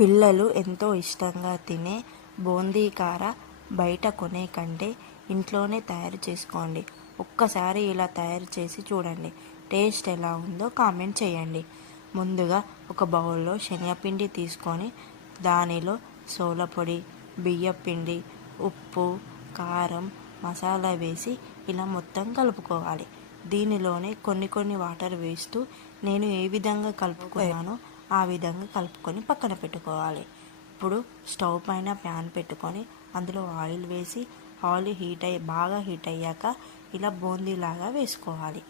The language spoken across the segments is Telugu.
పిల్లలు ఎంతో ఇష్టంగా తినే బూందీ కార బయట కొనే కంటే ఇంట్లోనే తయారు చేసుకోండి. ఒక్కసారి ఇలా తయారు చేసి చూడండి. టేస్ట్ ఎలా ఉందో కామెంట్ చేయండి. ముందుగా ఒక బౌల్లో శనగపిండి తీసుకొని దానిలో సోలపొడి, బియ్యపిండి, ఉప్పు, కారం, మసాలా వేసి ఇలా మొత్తం కలుపుకోవాలి. దీనిలోనే కొన్ని వాటర్ వేస్తూ నేను ఏ విధంగా కలుపుకున్నానో ఆ విధంగా కలుపుకొని పక్కన పెట్టుకోవాలి. ఇప్పుడు స్టవ్ పైన ప్యాన్ పెట్టుకొని అందులో ఆయిల్ వేసి ఆయిల్ బాగా హీట్ అయ్యాక ఇలా బూందీలాగా వేసుకోవాలి.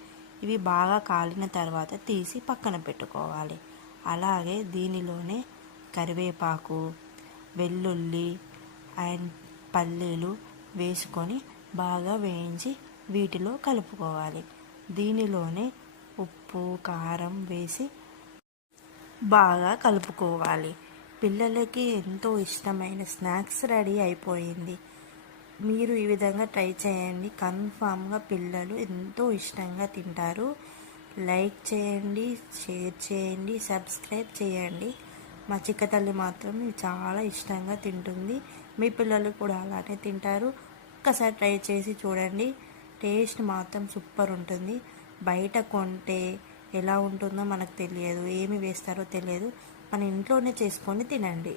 ఇవి బాగా కాలిన తర్వాత తీసి పక్కన పెట్టుకోవాలి. అలాగే దీనిలోనే కరివేపాకు, వెల్లుల్లి అండ్ పల్లీలు వేసుకొని బాగా వేయించి వీటిలో కలుపుకోవాలి. దీనిలోనే ఉప్పు, కారం వేసి బాగా కలుపుకోవాలి. పిల్లలకి ఎంతో ఇష్టమైన స్నాక్స్ రెడీ అయిపోయింది. మీరు ఈ విధంగా ట్రై చేయండి. కన్ఫామ్గా పిల్లలు ఎంతో ఇష్టంగా తింటారు. లైక్ చేయండి, షేర్ చేయండి, సబ్స్క్రైబ్ చేయండి. మా చిక్క తల్లి మాత్రం చాలా ఇష్టంగా తింటుంది. మీ పిల్లలు కూడా అలానే తింటారు. ఒక్కసారి ట్రై చేసి చూడండి. టేస్ట్ మాత్రం సూపర్ ఉంటుంది. బయట కొంటే ఎలా ఉంటుందో మనకు తెలియదు, ఏమి వేస్తారో తెలియదు. మన ఇంట్లోనే చేసుకొని తినండి.